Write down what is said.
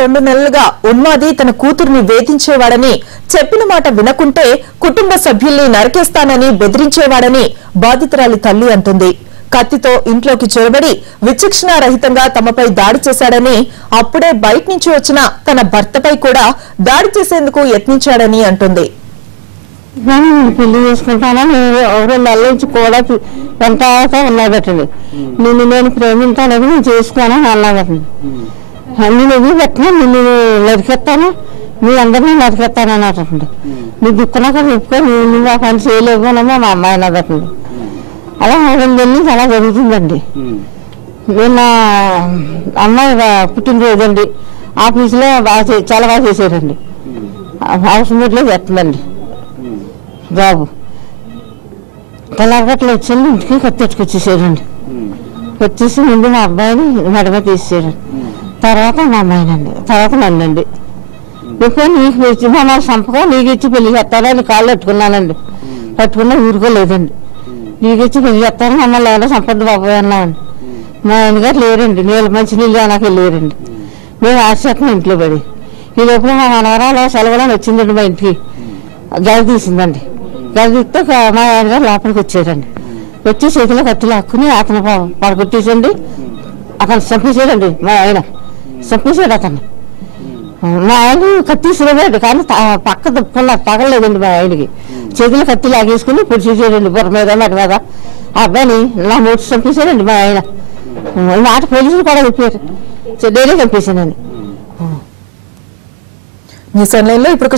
2 నెలలుగా ఉన్మాది తన కూతుర్ని వేధించేవాడని, చెప్పిన మాట వినకుంటే కుటుంబ సభ్యుల్ని నరికేస్తానని బెదిరించేవాడని బాధితురాలి తల్లి అంటుంది. కత్తితో ఇంట్లోకి చొరబడి విచక్షణారహితంగా తమపై దాడి చేశాడని, అప్పుడే బయట నుంచి వచ్చిన తన భర్తపై కూడా దాడి చేసేందుకు యత్నించాడని అంటుంది. పెళ్లి చేసుకుంటానని 2 నెలల నుంచి కూడా వెంటాడుతూ ఉన్నాడటండి. నేను ప్రేమించాలని నేను చేసుకోనని అన్నాడటండి. నేను పెట్టినా నిన్ను నరికెత్తాను, మీ అందరినీ నరికెత్తాను అన్నటండి. నీ దుక్కునాక చెప్పుకొని నువ్వు ఆ పని చేయలేకపోనమ్మా మా అమ్మాయి అన్నదటండి. అలా 2 నెలల నుంచి అలా జరుగుతుందండి. నిన్న అమ్మాయి పుట్టినరోజు అండి, ఆఫీసులో చాలా బాగా చేశారండి. హాస్పిటల్లో చేస్తుందండి బాబు. తెల్లగట్లు వచ్చాను, ఇంటికి కత్తెట్టుకొచ్చేసారండి. వచ్చేసి ముందు మా అబ్బాయిని మెడమ తీసేసారండి, తర్వాత మా అమ్మాయినండి, తర్వాత నన్నండి. ఇప్పుడు నీకు ఇచ్చి మా సంపగా నీకు ఇచ్చి పెళ్లి చేస్తానని కాళ్ళు పెట్టుకున్నానండి. పట్టుకున్నా ఊరుకోలేదండి. నీకు ఇచ్చి పెళ్లి చేస్తాను మమ్మల్ని ఎవరో సంపద బాబు అన్నామండి. మా ఆయనగారు లేరండి, నీళ్ళు మంచి నీళ్ళు నాకు లేరండి. మేము ఆశేస్తాం ఇంట్లో పడి. ఈ లోపల మా మనవరాలు సెలవులని వచ్చిందండి మా ఇంటికి. గది తీసిందండి. గది తీస్తే మా ఆయనగారు లోపలికి వచ్చారండి. వచ్చి చేతిలో కత్తులు హక్కుని అతను పడగొట్టేసండి. అతను చంపేసాడండి. మా ఆయన చంపేసాడు అతన్ని. మా ఆయన కత్తి సిరవేడు కానీ పక్క దుక్కున్నారు, తగలలేదండి మా ఆయనకి. చేతిలో కత్తి లాగేసుకుని పొడిచేసాడండి బుర్ర మీద మెడ మీద. ఆ అబ్బాయిని నా మూడు చంపేసాడండి మా ఆయన. మాట పోలీసులు కూడా చెప్పారు, నేనే చంపేశానండి. న్యూస్ ఆన్లైన్ లో ఇప్పుడు